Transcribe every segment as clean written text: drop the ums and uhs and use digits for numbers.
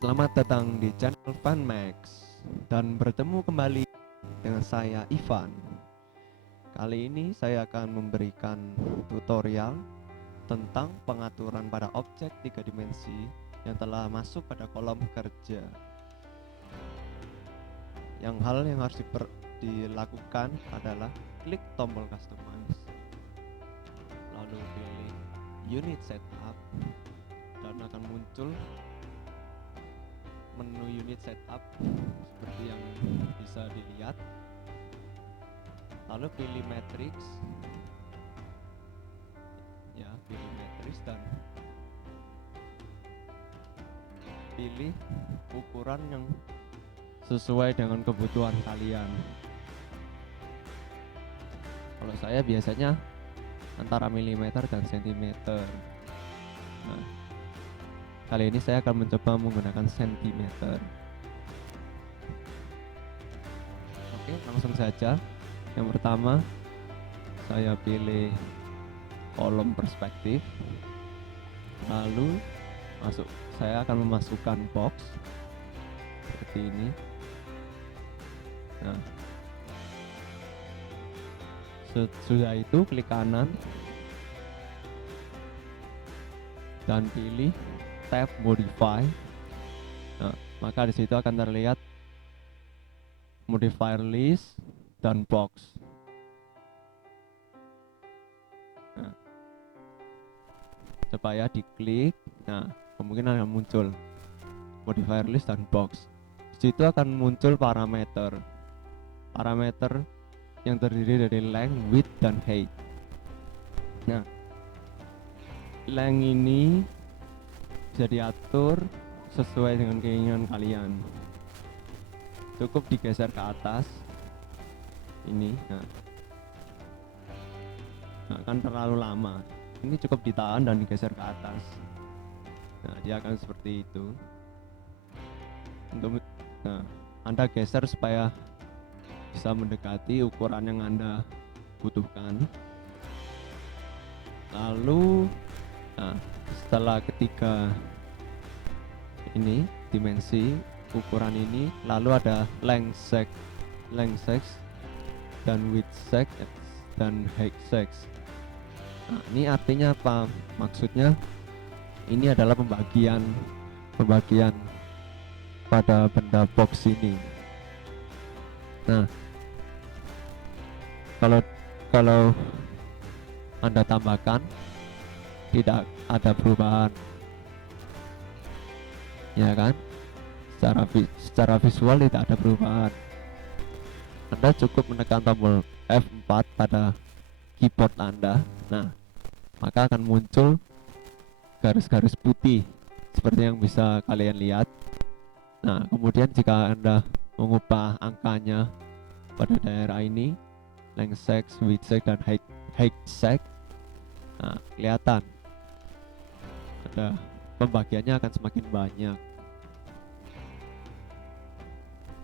Selamat datang di channel Funmax dan bertemu kembali dengan saya Ivan. Kali ini saya akan memberikan tutorial tentang pengaturan pada objek 3 dimensi yang telah masuk pada kolom kerja. Hal yang harus dilakukan adalah klik tombol customize, lalu pilih unit setup, dan akan muncul menu unit setup seperti yang bisa dilihat. Lalu pilih matrix, ya, pilih matrix dan pilih ukuran yang sesuai dengan kebutuhan kalian. Kalau saya biasanya antara milimeter dan sentimeter. Nah, kali ini saya akan mencoba menggunakan sentimeter. Oke, langsung saja. Yang pertama, saya pilih kolom perspektif. Lalu saya akan memasukkan box seperti ini. Nah, sesudah itu klik kanan dan pilih tab modify. Nah, maka di situ akan terlihat modifier list dan box. Nah, coba ya diklik. Nah, kemungkinan akan muncul modifier list dan box. Di situ akan muncul parameter yang terdiri dari length, width, dan height. Nah, length ini bisa diatur sesuai dengan keinginan kalian. Cukup digeser ke atas ini. Nah, kan terlalu lama. Ini cukup ditahan dan digeser ke atas. Nah, dia akan seperti itu. Anda geser supaya bisa mendekati ukuran yang Anda butuhkan. Lalu, setelah ketiga ini dimensi ukuran ini, lalu ada length sex dan width sex dan height sex. Nah, ini artinya apa? Maksudnya ini adalah pembagian pada benda box ini. Nah, kalau Anda tambahkan, tidak ada perubahan, ya kan? Secara visual tidak ada perubahan. Anda cukup menekan tombol F4 pada keyboard Anda. Nah, maka akan muncul garis-garis putih seperti yang bisa kalian lihat. Nah, kemudian jika Anda mengubah angkanya pada daerah ini, length sex, width sex, dan height sex, nah, kelihatan ada pembagiannya akan semakin banyak.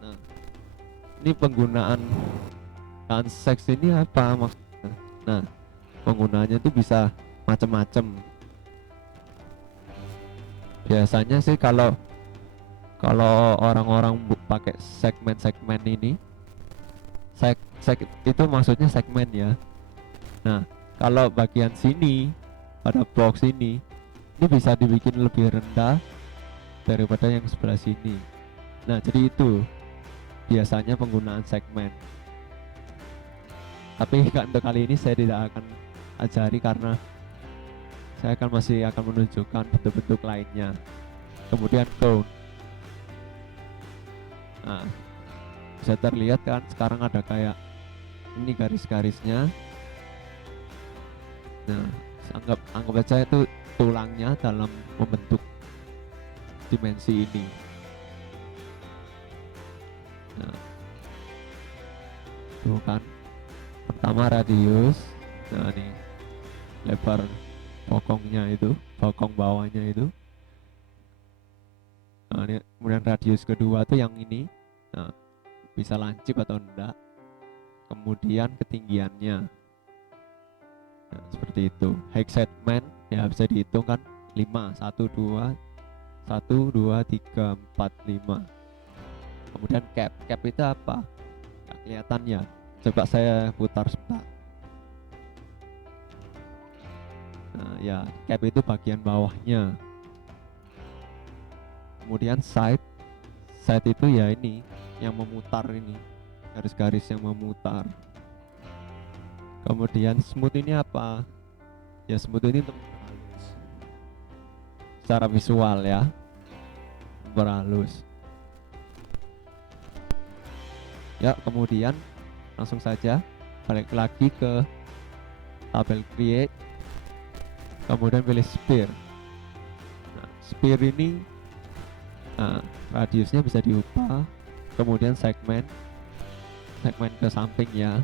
Nah, ini penggunaan sex ini apa maksudnya? Nah, penggunaannya itu bisa macam-macam. Biasanya sih kalau orang-orang pakai segmen ini, itu maksudnya segmen ya. Nah, kalau bagian sini pada box ini bisa dibikin lebih rendah daripada yang sebelah sini. Nah, jadi itu biasanya penggunaan segmen. Tapi untuk kali ini saya tidak akan ajari karena saya masih akan menunjukkan bentuk-bentuk lainnya. Kemudian tone. Nah, bisa terlihat kan sekarang ada kayak ini garis-garisnya. Nah, anggap aja itu tulangnya dalam membentuk dimensi ini. Nah, tuh kan, pertama radius. Nah, ini lebar bokongnya itu, bokong bawahnya itu. Nah, ini kemudian radius kedua tuh yang ini. Nah, bisa lancip atau enggak. Kemudian ketinggiannya. Nah, seperti itu. Height segment ya bisa dihitung kan, 5, 1, 2, 1 2 3 4 5. Kemudian cap itu apa? Nggak kelihatan ya, coba saya putar sebentar. Nah ya, cap itu bagian bawahnya. Kemudian side itu ya ini yang memutar, ini garis-garis yang memutar. Kemudian smooth ini apa? Ya smooth ini untuk halus secara visual ya, berhalus ya. Kemudian langsung saja balik lagi ke tabel create, kemudian pilih sphere. Nah, sphere ini radiusnya bisa diubah, kemudian segmen ke samping ya,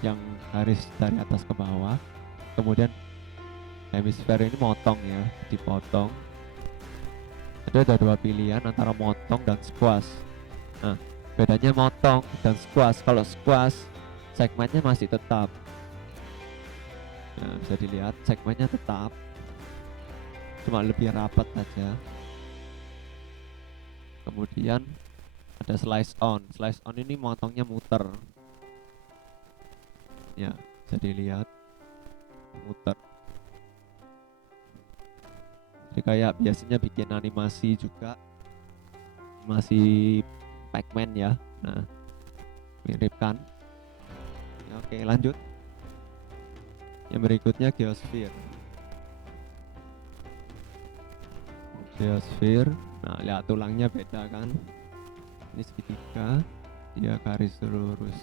yang garis dari atas ke bawah. Kemudian hemisfer ini motong ya, dipotong. Jadi ada dua pilihan antara motong dan squash. Nah, bedanya motong dan squash, kalau squash segmennya masih tetap. Nah, bisa dilihat segmennya tetap, cuma lebih rapat aja. Kemudian ada slice on ini motongnya muter ya, bisa dilihat muter. Jadi kayak biasanya bikin animasi juga, animasi Pac-Man ya. Nah, mirip kan ya. Oke, lanjut. Yang berikutnya geosphere. Nah, lihat tulangnya beda kan, ini segitiga, dia garis lurus.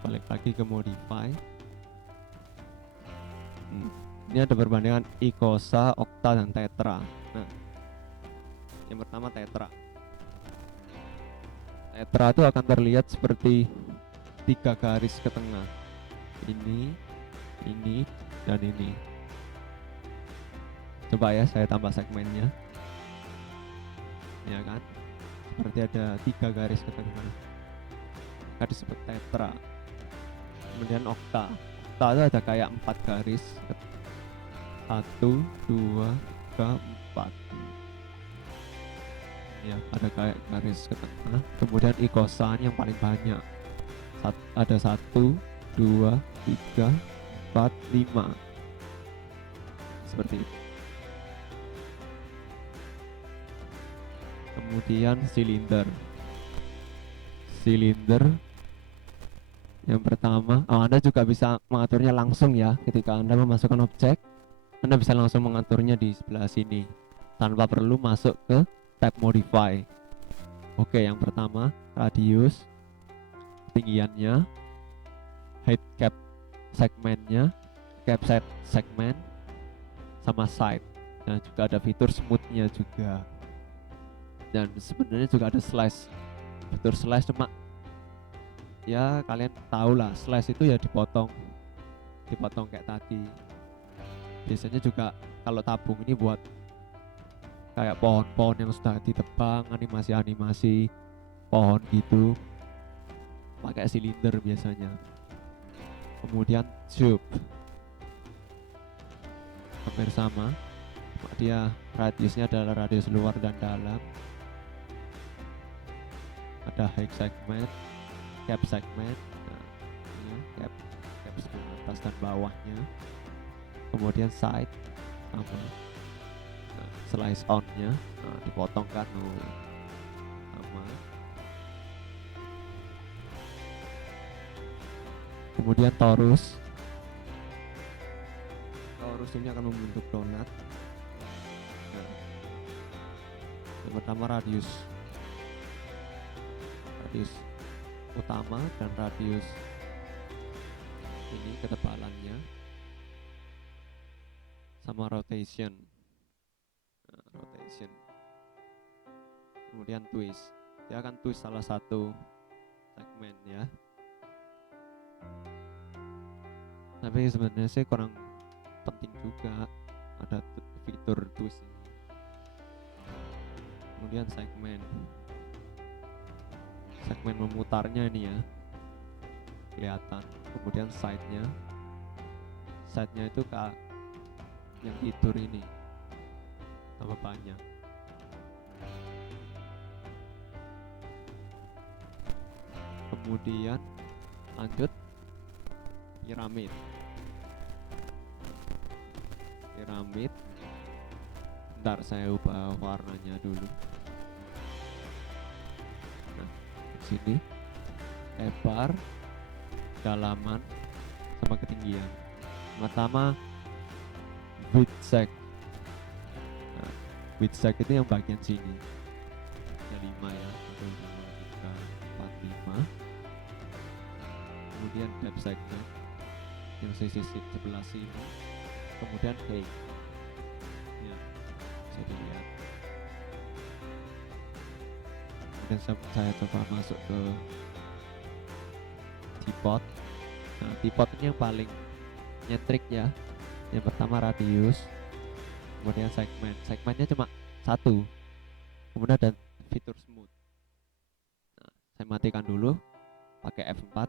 Balik lagi ke modify. Ini ada perbandingan icosa, octa, dan tetra. Nah, yang pertama tetra itu akan terlihat seperti 3 garis ke tengah, ini, dan ini. Coba ya saya tambah segmennya ya kan, seperti ada 3 garis ke tengah, maka disebut tetra. Kemudian octa itu ada kayak 4 garis, 1 2 3 4 ya, ada kayak garis ke tengah. Kemudian icosa yang paling banyak, ada 1 2 3 4 5 seperti itu. Kemudian silinder yang pertama, Anda juga bisa mengaturnya langsung ya. Ketika Anda memasukkan objek, Anda bisa langsung mengaturnya di sebelah sini tanpa perlu masuk ke tab modify. Oke, yang pertama radius, ketinggiannya, height cap segmennya, cap set segmen, sama side. Dan juga ada fitur smoothnya juga. Dan sebenarnya juga ada slice, fitur slice, cuma ya kalian tahu lah, slice itu ya dipotong kayak tadi. Biasanya juga kalau tabung ini buat kayak pohon-pohon yang sudah ditebang, animasi pohon gitu, pakai silinder biasanya. Kemudian tube hampir sama, dia radiusnya adalah radius luar dan dalam. Ada height segment, cap segment, nah, ini cap segmen atas dan bawahnya. Kemudian side sama, nah, slice on nya, nah, dipotong kan, sama. Kemudian torus ini akan membentuk donat. Nah, yang pertama radius utama dan radius ini ketebalannya, sama rotation. Nah, kemudian twist, dia akan twist salah satu segmen ya. Tapi sebenarnya sih kurang penting juga ada fitur twist ini. Kemudian segmen memutarnya ini ya, kelihatan. Kemudian side-nya itu yang fitur ini, tambah banyak. Kemudian lanjut piramid. Bentar, saya ubah warnanya dulu. Nah, di sini lebar, dalaman, sama ketinggian. Pertama width seg. Nah, width seg itu yang bagian sini. Ada 5 ya. 1, 2, 3, 4, 5. Kemudian depth segment yang sisi sebelah sini. Kemudian height. Ya, bisa dilihat. Kemudian saya coba masuk ke teapot. Nah, teapot ini yang paling nyentrik ya. Yang pertama radius, kemudian segmennya cuma 1, kemudian ada fitur smooth. Nah, saya matikan dulu pakai F4.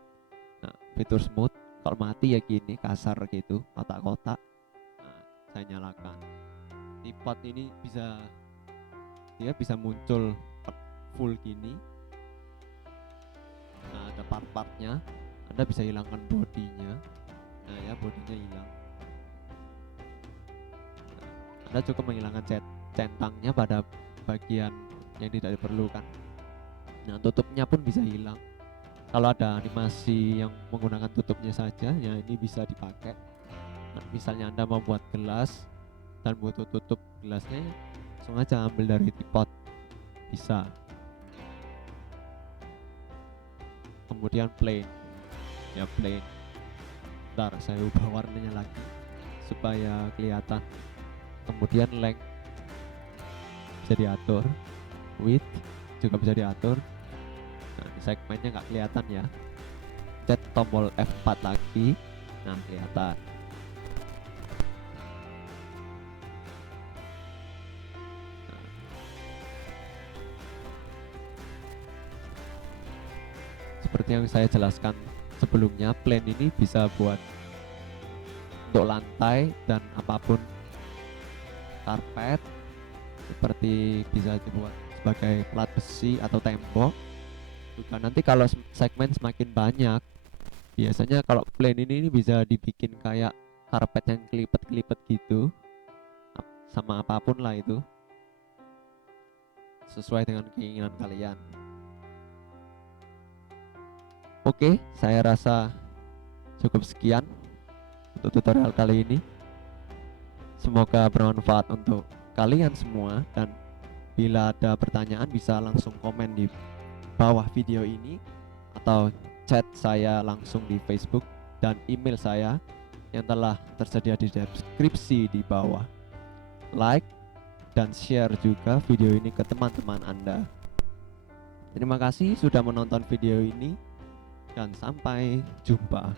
Nah, fitur smooth kalau mati ya gini, kasar gitu, kotak-kotak. Nah, saya nyalakan. Teapot ini dia bisa muncul full gini. Nah, ada part-partnya. Anda bisa hilangkan bodinya. Nah ya, bodinya hilang. Nah, Anda cukup menghilangkan centangnya pada bagian yang tidak diperlukan. Nah, tutupnya pun bisa hilang. Kalau ada animasi yang menggunakan tutupnya saja, ya ini bisa dipakai. Nah, misalnya Anda membuat gelas dan butuh tutup gelasnya, langsung aja ambil dari teapot, bisa. Kemudian plane, ya plane. Ntar saya ubah warnanya lagi supaya kelihatan. Kemudian length bisa diatur, width juga bisa diatur. Nah, di segmennya nggak kelihatan ya. Pencet tombol F4 lagi, nah kelihatan. Nah, seperti yang saya jelaskan sebelumnya, plane ini bisa buat untuk lantai dan apapun, karpet, seperti bisa dibuat sebagai plat besi atau tembok. Juga nanti kalau segmen semakin banyak, biasanya kalau plane ini bisa dibikin kayak karpet yang kelipet-kelipet gitu, sama apapun lah itu, sesuai dengan keinginan kalian. Oke, saya rasa cukup sekian untuk tutorial kali ini. Semoga bermanfaat untuk kalian semua, dan bila ada pertanyaan bisa langsung komen di bawah video ini atau chat saya langsung di Facebook dan email saya yang telah tersedia di deskripsi di bawah. Like dan share juga video ini ke teman-teman Anda. Terima kasih sudah menonton video ini dan sampai jumpa.